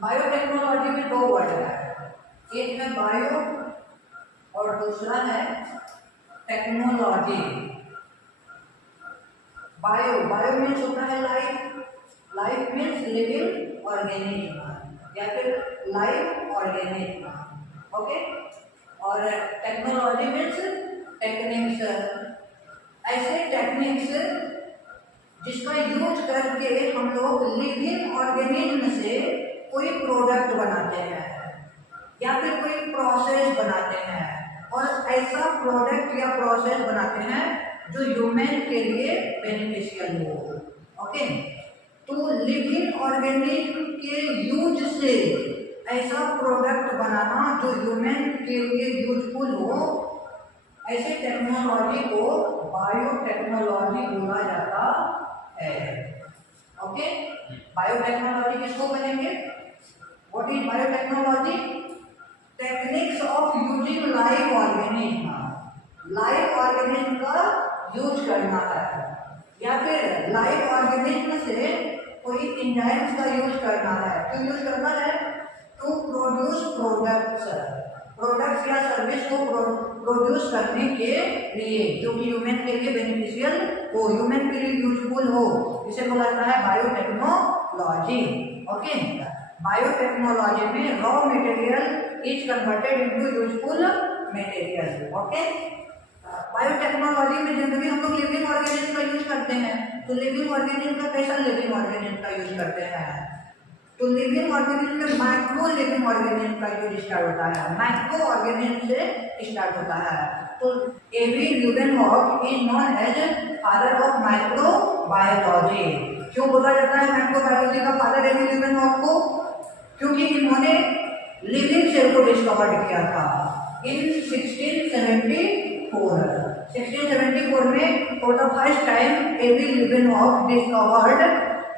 Biotechnology में दो word है, एक है बायो और दूसरा है टेक्नोलॉजी। बायो बायो मीन्स होता है life, life means living organism या फिर लाइफ ऑर्गेनिज्म, ओके। और टेक्नोलॉजी मीन्स टेक्निक्स, ऐसे टेक्निक्स जिसका यूज करके हम लोग लिविंग ऑर्गेनिज्म से कोई प्रोडक्ट बनाते हैं या फिर कोई प्रोसेस बनाते हैं, और ऐसा प्रोडक्ट या प्रोसेस बनाते हैं जो ह्यूमन के लिए बेनिफिशियल हो, ओके। तो लिविंग ऑर्गेनिज्म के यूज से ऐसा प्रोडक्ट बनाना जो ह्यूमन के लिए यूजफुल हो, ऐसे टेक्नोलॉजी को बायोटेक्नोलॉजी बोला जाता है, ओके। बायोटेक्नोलॉजी किसको कहेंगे? What is biotechnology? Techniques of using live organism, live organism का यूज करना है या फिर लाइव ऑर्गेनिज्म से कोई एंजाइम्स का यूज करना है। क्यों यूज करना है? टू प्रोड्यूस प्रोडक्ट्स, प्रोडक्ट्स या सर्विस को प्रोड्यूस करने के लिए जो कि ह्यूमन के लिए बेनिफिशियल हो, ह्यूमन के लिए यूजफुल हो, इसे बोला जाता है बायोटेक्नोलॉजी, ओके। बायोटेक्नोलॉजी में raw material is converted into useful material, okay. Biotechnology में जनरली हम लोग लिविंग ऑर्गेनिज्म का यूज करते हैं, तो लिविंग ऑर्गेनिज्म का कैसा लिविंग ऑर्गेनिज्म का यूज करते हैं? तो लिविंग ऑर्गेनिज्म में माइक्रो लिविंग ऑर्गेनिज्म का यूज स्टार्ट होता है, माइक्रो ऑर्गेनिज्म से स्टार्ट होता है। तो एवी Leeuwenhoek is known as father of microbiology. क्यों बोला जाता है माइक्रोबायोलॉजी का फादर एवी ल्यूडेनहॉक को? क्योंकि इन्होंने लिविंग सेल को डिस्कवर किया था इन 1674। 1674 में फॉर द फर्स्ट टाइम एवी ल्यूडेनहॉक डिस्कवर्ड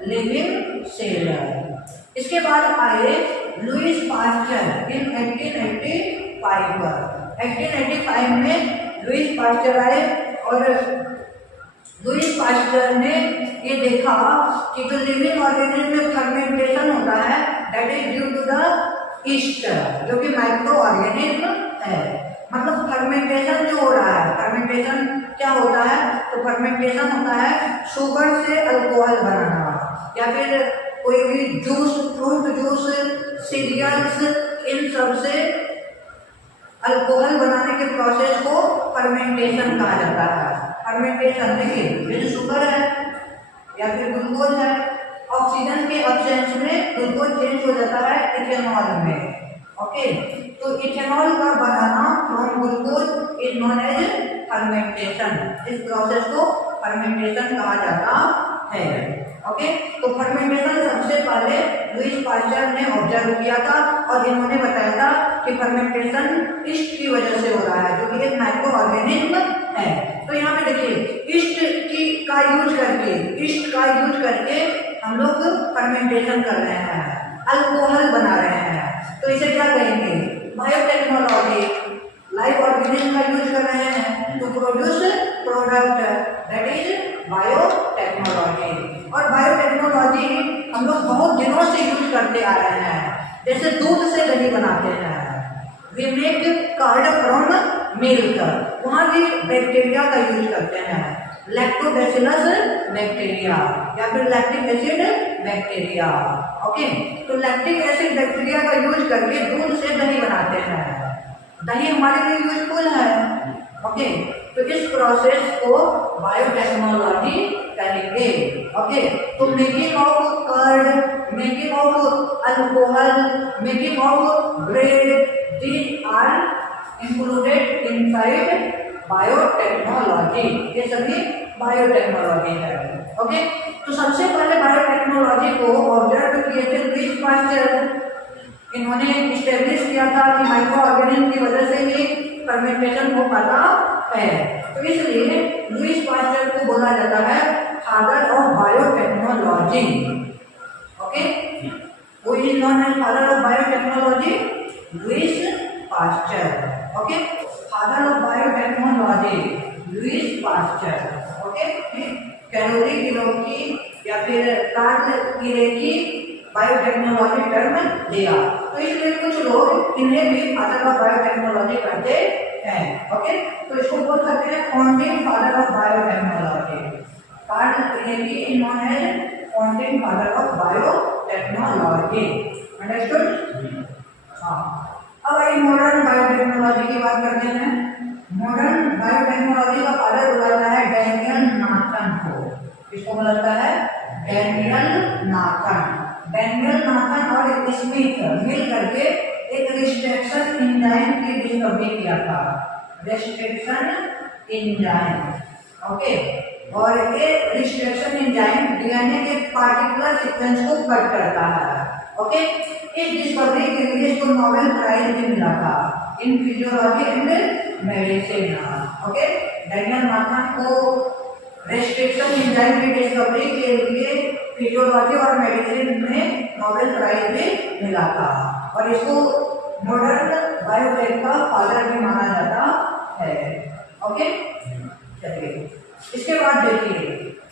लिविंग सेल। इसके बाद आए लुईस पास्चर इन 1885। 1885 में लुईस पास्चर आए और लुईस पास्चर ने ये देखा कि जो लिविंग ऑर्गेनिज्म में फर्मेंटेशन होता है that is due to the yeast, जो कि माइक्रो ऑर्गेनिज्म है। मतलब फर्मेंटेशन जो हो रहा है, फर्मेंटेशन क्या होता है? तो फर्मेंटेशन होता है शुगर से अल्कोहल बनाना या फिर कोई भी जूस, फ्रूट जूस, सीरियल्स, इन सब से अल्कोहल बनाने के प्रोसेस को फर्मेंटेशन कहा जाता है। फर्मेंटेशन देखिए, जैसे शुगर है या फिर ग्लूकोज है, ऑक्सीजन के एब्सेंस में ग्लूकोज चेंज हो जाता है इथेनॉल में, ओके। तो इथेनॉल का बनाना from glucose is known as fermentation. इस प्रोसेस को फर्मेंटेशन कहा जाता है, ओके। तो फर्मेंटेशन सबसे पहले लुईस पास्चर ने ऑब्जर्व किया था और इन्होंने बताया था कि फर्मेंटेशन ईस्ट की वजह से हो रहा है, जो कि एक माइक्रो ऑर्गेनिज्म है। तो यहाँ पे देखिए ईस्ट का यूज करके हम लोग फर्मेंटेशन कर रहे हैं, अल्कोहल बना रहे हैं, तो इसे क्या कहेंगे? बायोटेक्नोलॉजी। लाइव ऑर्गेनिज्म का यूज कर रहे हैं to produce product, that is biotechnology. और बायोटेक्नोलॉजी हम लोग बहुत दिनों से यूज करते आ रहे हैं। जैसे दूध से दही बनाते हैं, we make curd from milk, वहाँ भी बैक्टीरिया का यूज करते हैं, लैक्टोबैसिलस बैक्टीरिया या फिर लैक्टिक एसिड बैक्टीरिया, ओके। तो लैक्टिक एसिड बैक्टीरिया का यूज करके दूध से दही बनाते हैं, दही हमारे लिए यूजफुल है, ओके। तो इस प्रोसेस को बायोटेक्नोलॉजी कहेंगे, ओके। तो making of curd, making of alcohol, making of bread, these are included inside biotechnology. ये सभी बायोटेक्नोलॉजी है, ओके। तो सबसे पहले बायोटेक्नोलॉजी को ऑब्जर्व किए थे लुईस पास्चर। इन्होंने इस्टेब्लिश किया था कि माइक्रो ऑर्गेनिज्म की वजह से ही फर्मेंटेशन हो पाता है, तो इसलिए लुईस पास्चर को बोला जाता है फादर ऑफ बायोटेक्नोलॉजी, ओके। वो is known as father of biotechnology, Louis Pasteur, okay. Father of biotechnology Louis Pasteur, okay. कैलोरी गिलोकी या फिर कार्ल किरेकी बायोटेक्नोलॉजी टर्म दिया। तो इसलिए कुछ लोग इन्हें भी फादर ऑफ बायोटेक्नोलॉजी कहते हैं। ओके, तो इसको बोल सकते हैं founding father of biotechnology. Karl लेवी इन्होंने founding father of biotechnology. Understood? हाँ, अब आई मॉडर्न बायोटेक्नोलॉजी की बात करते हैं। मॉडर्न बायोटेक्नोलॉजी का फादर बुलाता है डैनियल नाथन को। किसको बुलाता है? Daniel Nathan. डैनियल नाथन और स्मिथ मिल करके एक रिस्ट्रिक्शन एंजाइम की डिस्कवरी किया था। Restriction enzyme, okay. और ये रिस्ट्रिक्शन एंजाइम डीएनए के पार्टिकुलर सीक्वेंस को कट करता है। ओके, इस डिस्कवरी के लिए इसको नोबेल प्राइज भी मिला था in physiology and medicine. Okay, Daniel Nathan को रेस्ट्रिक्शन एंजाइम की डिस्कवरी के लिए फिजियोलॉजी और मेडिसिन में नोबेल प्राइज भी मिला था और इसको मॉडर्न बायोटेक का फादर भी माना जाता है। ओके, चलिए इसके बाद देखिए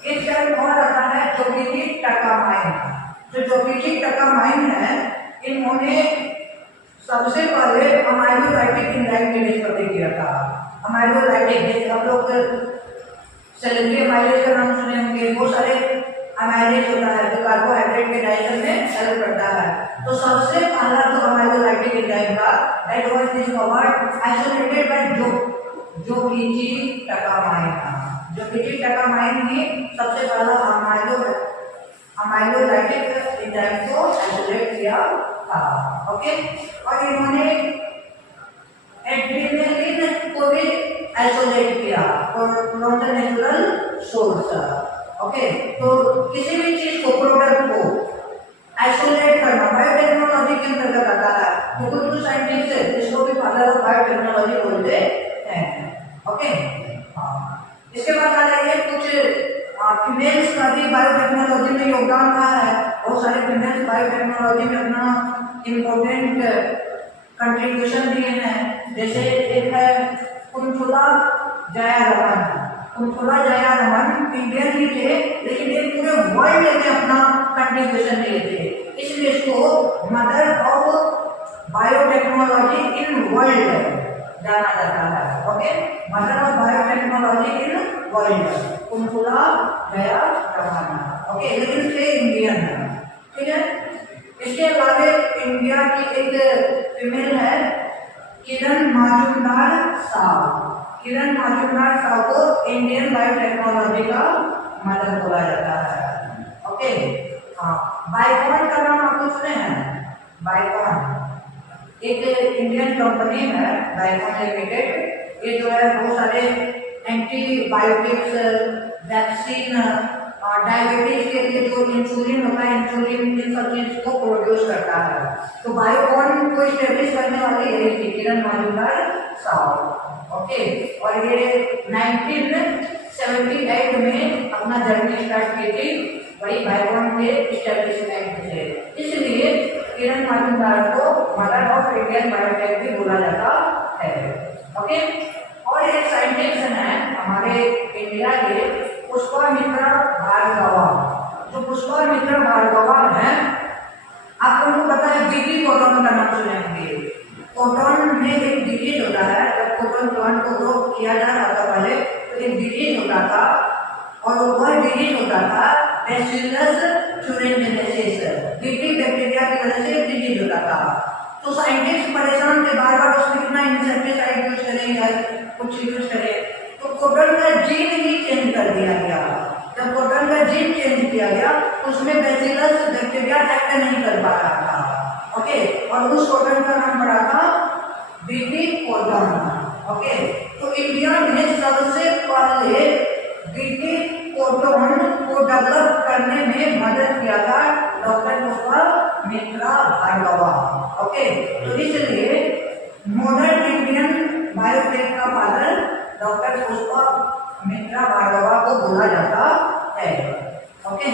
एक सेल और आता है जोकिची टकामाइन। जो जोकिची टकामाइन है, इन्होंने सबसे पहले अमाइलोलाइटिक एंजाइम की डिस्कवरी किया था। अमाइलोलाइटिक, जैसे आप लोग सेलेक्टिव अमाइलेज का नाम सुने होंगे, बहुत सारे अमाइलेज होता है जो कार्बोहाइड्रेट के डाइजेशन में हेल्प करता है। तो सबसे पहला जो अमाइलोलाइटिक एंजाइम था that was discovered isolated by Jokichi Takamine. Jokichi Takamine ने सबसे पहला अमाइलोलाइटिक एंजाइम को आइसोलेट किया था। ओके, और इन्होंने एड्रेनालिन को भी आइसोलेट किया from the natural source. Okay, तो किसी भी चीज को, प्रोडक्ट को आइसोलेट करना बायोटेक्नोलॉजी के अंतर्गत आता है। तो कुछ साइंटिस्ट है जिसको भी फादर ऑफ बायोटेक्नोलॉजी बोलते हैं। ओके, इसके बाद आ जाइए कुछ फीमेल्स का भी बायोटेक्नोलॉजी में योगदान रहा है। बहुत सारे फीमेल्स बायोटेक्नोलॉजी में अपना इम्पोर्टेंट कंट्रीब्यूशन दिए हैं। जैसे एक है कुंथला जयारमन। कुंथला जयारमन इंडियन ही थे, लेकिन ये पूरे वर्ल्ड में अपना कंट्रीब्यूशन दिए थे, इसलिए इसको mother of biotechnology in world जाना जाता है। Okay, mother of biotechnology in world Kunthala Jayaraman. Okay, लेकिन से इंडियन है, ठीक है। इसके अलावा इंडिया की एक फीमेल है किरण मजूमदार साहब। किरण मजूमदार साहब को इंडियन बायोटेक्नोलॉजी का मदर बोला जाता है। ओके, हाँ, बाइकॉन का नाम आपको सुने हैं? बाइकॉन एक इंडियन कंपनी है, बाइकॉन लिमिटेड। ये जो है बहुत सारे एंटीबायोटिक्स, वैक्सीन, डायबिटीज के लिए जो इंसुलिन होता है, इंसुलिन इन सब चीज को प्रोड्यूस करता है। तो बायोकॉन को स्टेब्लिश करने वाली यही थी किरण मजूमदार साहब। ओके, और ये 1978 में अपना जर्नी स्टार्ट की थी वही बायोकॉन के स्टेब्लिशमेंट से। इसलिए किरण मजूमदार को मदर ऑफ इंडियन बायोटेक भी बोला जाता है। ओके, और एक साइंटिस्ट है हमारे इंडिया के पुष्पामित्रा भार्गवा। जो पुष्पामित्रा भार्गवा है, आप लोगों को पता है बीटी कॉटन का नाम सुने होंगे। कॉटन में एक डिजीज होता है, जब कॉटन प्लांट को ग्रो किया जा रहा था पहले, तो एक डिजीज होता था और वह डिजीज होता था बैसिलस thuringiensis। बीटी बैक्टीरिया की वजह से डिजीज होता था। तो साइंटिस्ट परेशान थे, बार बार उसमें कितना इंसेक्टिसाइड यूज करेंगे, कुछ यूज करें, तो कॉटन का जीन ही चेंज कर दिया गया। जब कॉटन का जीन चेंज किया गया, उसमें बैसिलस बैक्टीरिया अटैक नहीं कर पा रहा था। ओके, और उस कॉटन का नाम पड़ा था बीटी कॉटन। ओके, तो इंडिया में सबसे पहले बीटी कॉटन को डेवलप करने में मदद किया था डॉक्टर पुष्पामित्रा भार्गवा। ओके, तो इसलिए मॉडर्न इंडियन बायोटेक का फादर डॉक्टर पुष्पामित्रा भार्गवा को बोला जाता है। ओके।